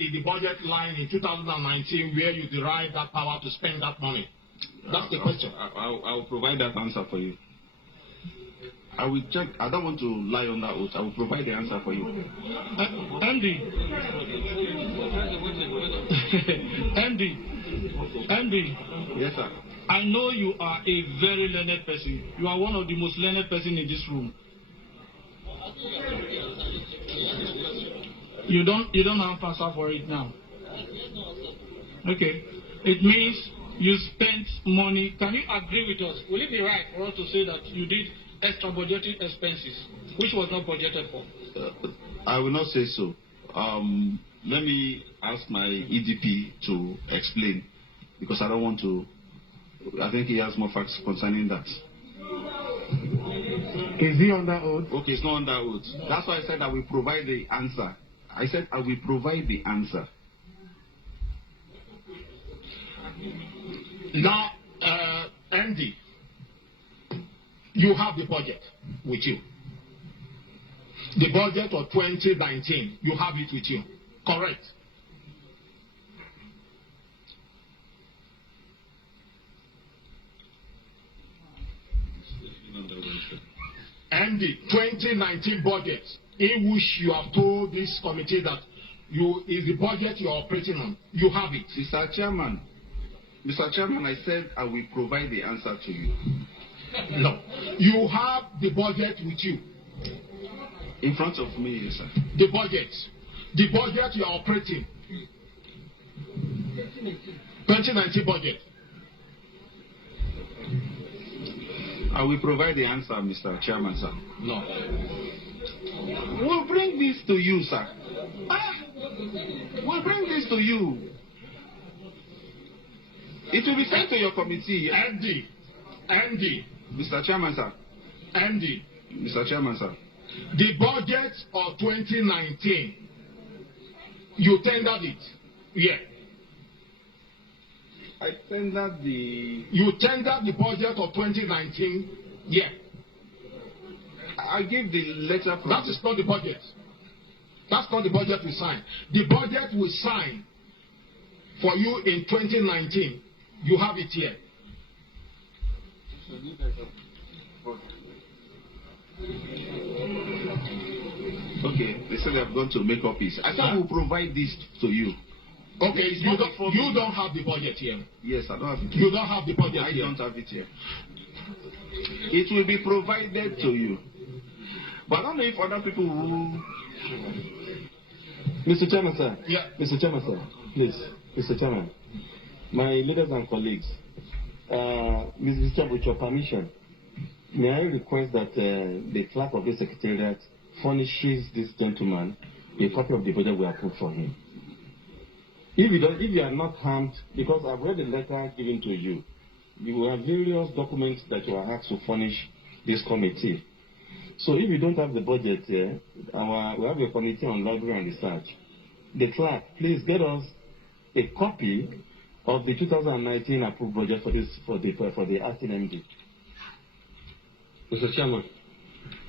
is the budget line in 2019 where you derive that power to spend that money? That's the question. I'll provide that answer for you. I will check. I don't want to lie on that oath. I will provide the answer for you. MD. MD. Yes, sir. I know you are a very learned person. You are one of the most learned person in this room. You don't have answer for it now. Okay. It means you spent money. Can you agree with us? Will it be right for us to say that you did extra budgeted expenses, which was not budgeted for? I will not say so. Let me ask my EDP to explain, because I don't want to. I think he has more facts concerning that. Is he on that oath? Okay, it's not on that oath. That's why I said I will provide the answer. I said I will provide the answer. Now, Andy, you have the budget with you. The budget of 2019, you have it with you. Correct? And the 2019 budget, in which you have told this committee that is the budget you are operating on, you have it. Mr. Chairman, I said I will provide the answer to you. No, you have the budget with you. In front of me, yes, sir. The budget you are operating. 2019 budget. I will provide the answer, Mr. Chairman, sir. No. We'll bring this to you, sir. We'll bring this to you. It will be sent to your committee. Andy. Mr. Chairman, sir. Andy. Mr. Chairman, sir. The budget of 2019, you tendered it. Yeah. I tendered the... You tendered the budget of 2019. Yeah. I gave the letter from... That is not the budget. That's not the budget we signed. The budget we signed for you in 2019, you have it here. Okay, they said they have gone to make copies. I thought we'll provide this to you. Okay, you don't have the budget here. Yes, I don't have it. You don't have the budget here. I don't have it here. It will be provided to you. But I don't know if other people will... Mr. Chairman, sir. Yeah. Mr. Chairman, sir. Please. Mr. Chairman. My leaders and colleagues. Mr. Chairman, with your permission, may I request that the clerk of the secretariat furnishes this gentleman a copy of the budget we approved for him. If you are not harmed, because I've read the letter given to you, you have various documents that you are asked to furnish this committee. So if you don't have the budget here, we have a committee on library and research. The clerk, please get us a copy of the 2019 approved budget for the acting MD. Mr. Chairman.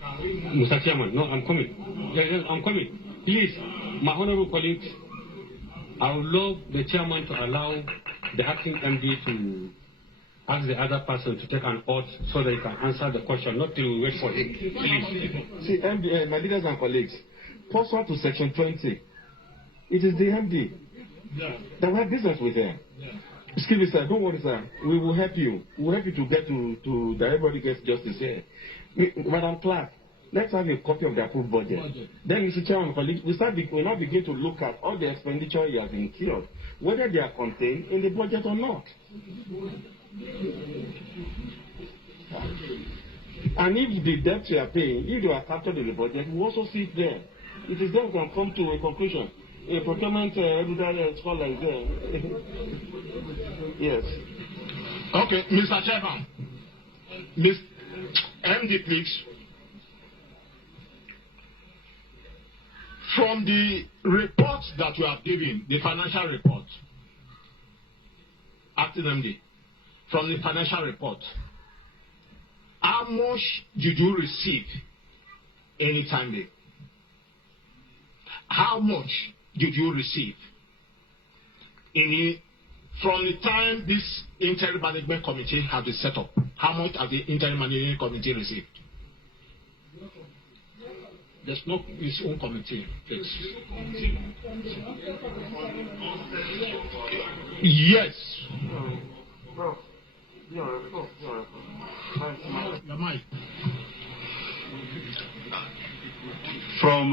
Mr. Chairman, no, I'm coming. Yes, I'm coming. Please, my honorable colleagues, I would love the chairman to allow the acting MD to ask the other person to take an oath so that he can answer the question, not to wait for him. Please. See, MD, my leaders and colleagues, pursuant to Section 20, it is the MD that we have business with them. Excuse me, sir. Don't worry, sir. We will help you. We will help you to get to that everybody gets justice here. Madam Clerk, let's have a copy of the approved budget. Then, Mr. Chairman, colleagues, we now begin to look at all the expenditure you have incurred, whether they are contained in the budget or not. And if the debts you are paying, if they are captured in the budget, we also see it there. It is then we can come to a conclusion. A procurement scholar is there. Yes. Okay, Mr. Chairman. MD, please. From the report that you have given, the financial report, acting MD, from the financial report, how much did you receive anytime there? How much did you receive from the time this interim management committee has been set up, how much has the interim management committee received? There's no its own committee. Yes. From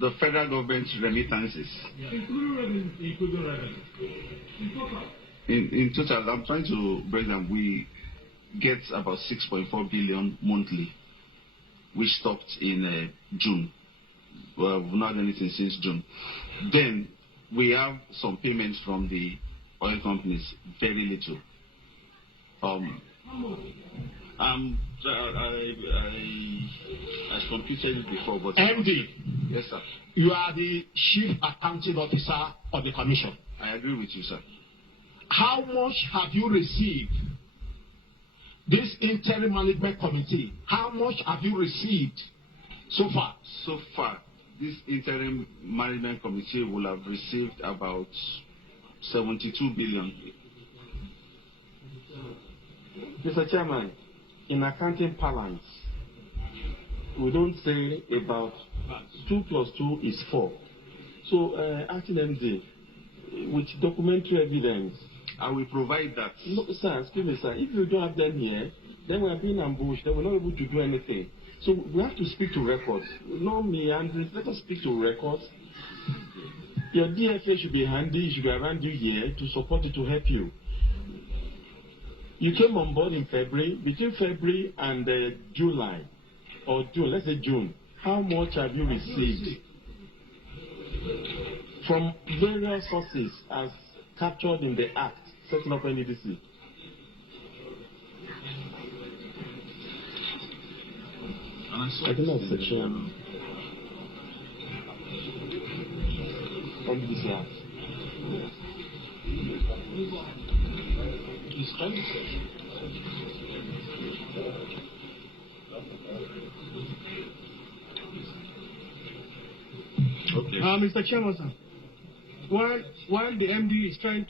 the federal government's remittances. Including revenue. In total, I'm trying to break down. We get about 6.4 billion monthly, which stopped in June. Well, we've not done anything since June. Then we have some payments from the oil companies, very little. I computed it before, but MD. Yes, sir. You are the chief accounting officer of the commission. I agree with you, sir. How much have you received? This interim management committee, how much have you received so far? So far, this interim management committee will have received about 72 billion. Mr. Chairman, in accounting parlance, we don't say about 2 plus 2 is 4. So, acting MD, with documentary evidence, I will provide that. No, sir, excuse me, sir. If you don't have them here, then we are being ambushed. Then we're not able to do anything. So we have to speak to records. No me, and let us speak to records. Your DFA should be handy. It should be around you here to support you, to help you. You came on board in February. Between February and July, or June, let's say June, how much have you received from various sources as captured in the Act setting up NDDC? I don't know section NDDC Act. Okay. Mr. Chairman, sir, while the MD is trying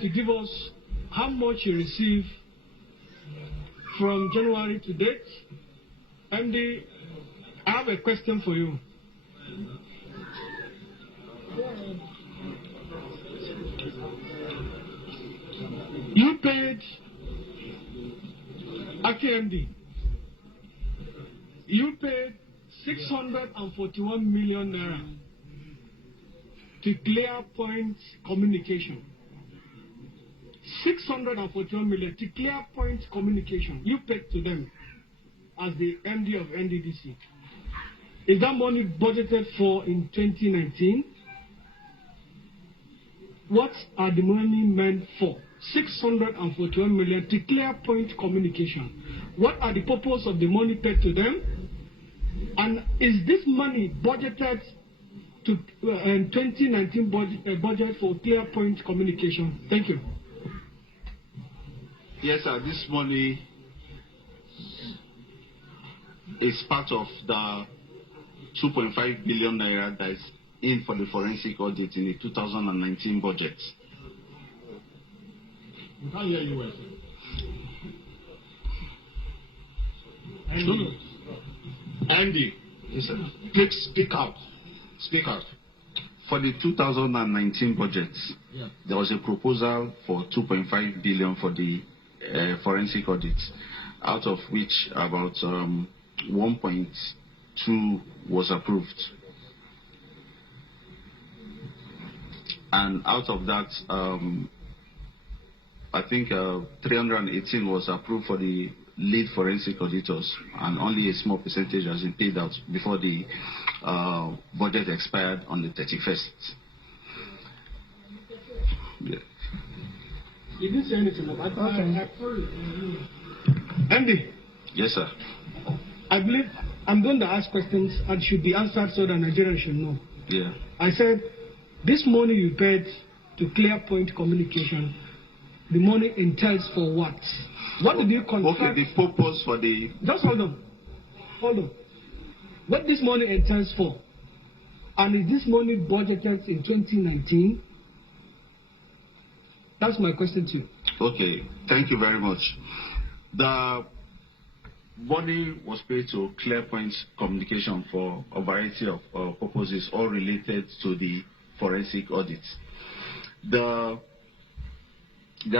to give us how much he received from January to date, MD, I have a question for you. You paid MD. You paid 641 million naira to Clear Point Communication. 641 million to Clear Point Communication. You paid to them as the MD of NDDC. Is that money budgeted for in 2019? What are the money meant for? 641 million to Clear Point Communication. What are the purpose of the money paid to them? And is this money budgeted to 2019 budget for Clear Point Communication? Thank you. Yes, sir. This money is part of the 2.5 billion naira that is in for the forensic audit in the 2019 budget. We can't hear you well. Andy, yes, sir. Please speak out. Speak out. For the 2019 budget, there was a proposal for 2.5 billion for the forensic audit, out of which about 1.2 was approved. And out of that, I think 318 was approved for the lead forensic auditors, and only a small percentage has been paid out before the budget expired on the 31st. Yeah. You didn't say anything about that. Andy. Yes, sir. I believe I'm going to ask questions and should be answered so that Nigerians should know. Yeah. I said, this money you paid to Clear Point Communication, the money entails for what? What did you contract? Okay, the purpose for the... Just hold on. Hold on. What this money entails for? And is this money budgeted in 2019? That's my question to you. Okay, thank you very much. The money was paid to ClearPoint Communication for a variety of purposes, all related to the forensic audit. There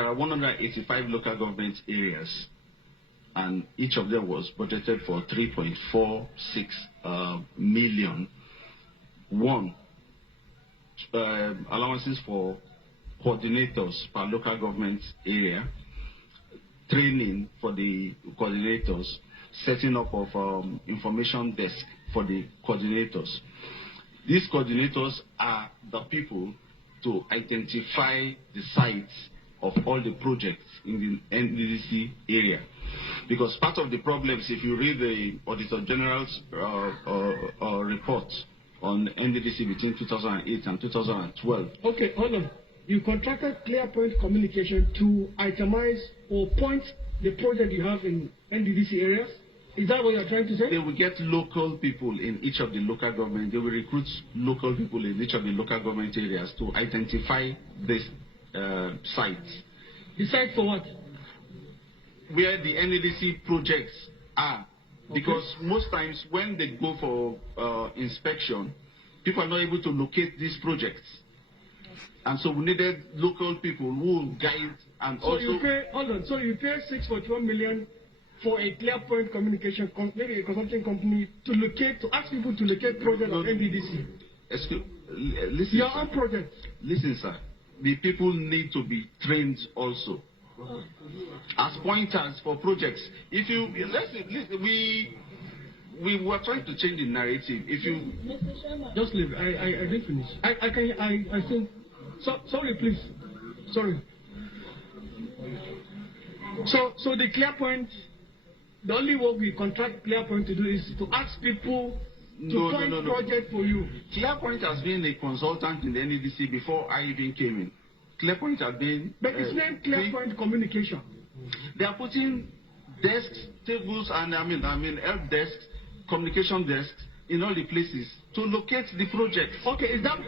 are 185 local government areas, and each of them was budgeted for 3.46 million. One, allowances for coordinators per local government area, training for the coordinators, setting up of information desk for the coordinators. These coordinators are the people to identify the sites of all the projects in the NDDC area. Because part of the problems, if you read the Auditor General's report on NDDC between 2008 and 2012. Okay, hold on. You contracted ClearPoint Communication to itemize or point the project you have in NDDC areas? Is that what you're trying to say? They will get local people in each of the local government. They will recruit local people in each of the local government areas to identify these sites. The site for what? Where the NDDC projects are. Okay. Because most times when they go for inspection, people are not able to locate these projects. And so we needed local people who will guide and so also... You pay, hold on, so you pay 6.1 million for a ClearPoint Communication, maybe a consulting company, to ask people to locate projects of NDDC. Listen, Your own project. Listen, sir. The people need to be trained also as pointers for projects. If you listen, we were trying to change the narrative. If you just leave, I didn't finish. I think. So sorry, please. Sorry. So the ClearPoint, the only work we contract ClearPoint to do is to ask people to point project for you. ClearPoint has been a consultant in the NDDC before I even came in. ClearPoint has been... But it's named ClearPoint Communication. They are putting desks, tables, and help desks, communication desks in all the places to locate the project. Okay, is that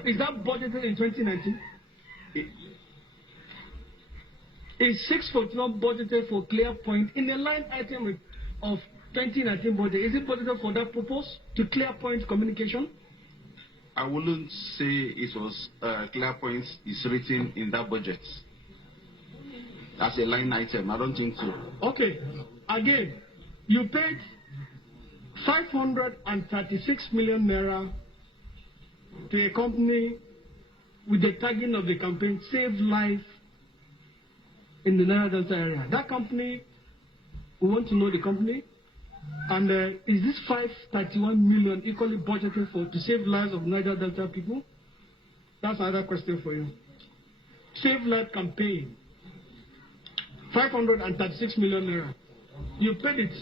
budgeted in 2019? Is 641 budgeted for ClearPoint in the line item of 2019 budget? Is it budgeted for that purpose to ClearPoint Communication? I wouldn't say it was ClearPoint is written in that budget as a line item. I don't think so. Okay. Again, you paid 536 million naira to a company with the tagging of the campaign Save Life in the Niger Delta area. That company, we want to know the company. And is this 531 million equally budgeted to save lives of Niger Delta people? That's another question for you. Save Life campaign, 536 million naira. You paid it.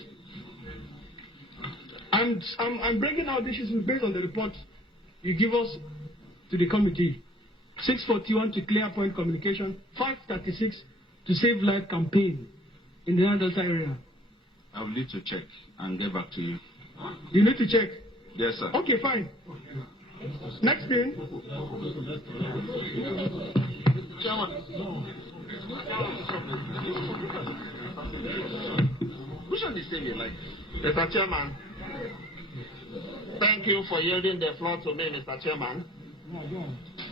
And I'm bringing out this issue based on the report you give us to the committee. 641 to ClearPoint Communication, 536 to Save Life campaign in the Niger Delta area. I will need to check and get back to you. You need to check? Yes, sir. Okay, fine. Next thing. Chairman. Which one is saving life? Mr. Chairman, thank you for yielding the floor to me, Mr. Chairman.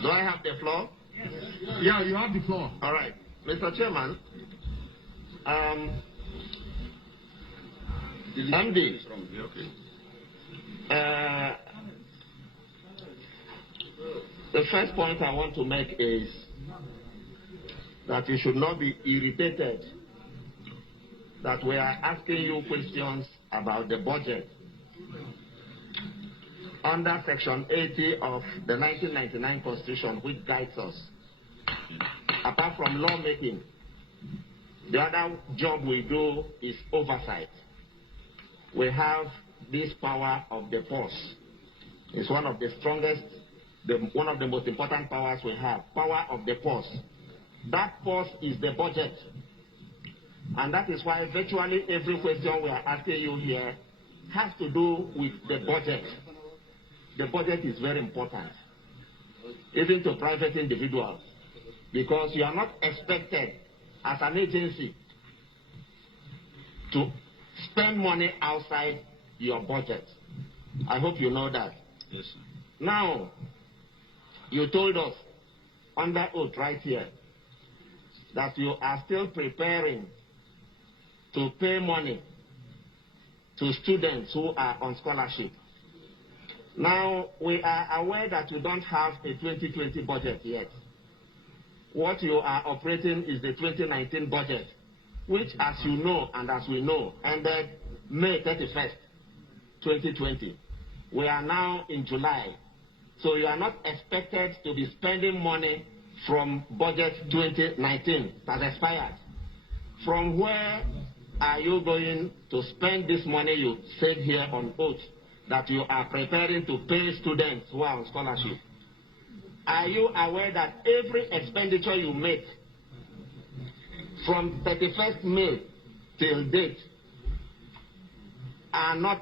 Do I have the floor? Yeah, you have the floor. All right. Mr. Chairman, MD, the first point I want to make is that you should not be irritated that we are asking you questions about the budget under Section 80 of the 1999 Constitution, which guides us. Apart from lawmaking, the other job we do is oversight. We have this power of the purse. It's one of the strongest, one of the most important powers we have, power of the purse. That purse is the budget. And that is why virtually every question we are asking you here has to do with the budget. The budget is very important, even to private individuals. because you are not expected as an agency to spend money outside your budget. I hope you know that. Yes, sir. Now, you told us under oath right here that you are still preparing to pay money to students who are on scholarship. Now, we are aware that you don't have a 2020 budget yet. What you are operating is the 2019 budget, which, as you know and as we know, ended May 31st, 2020. We are now in July. So you are not expected to be spending money from budget 2019 that has expired. From where are you going to spend this money you said here on oath that you are preparing to pay students who are on scholarship? Are you aware that every expenditure you make from 31st May till date are not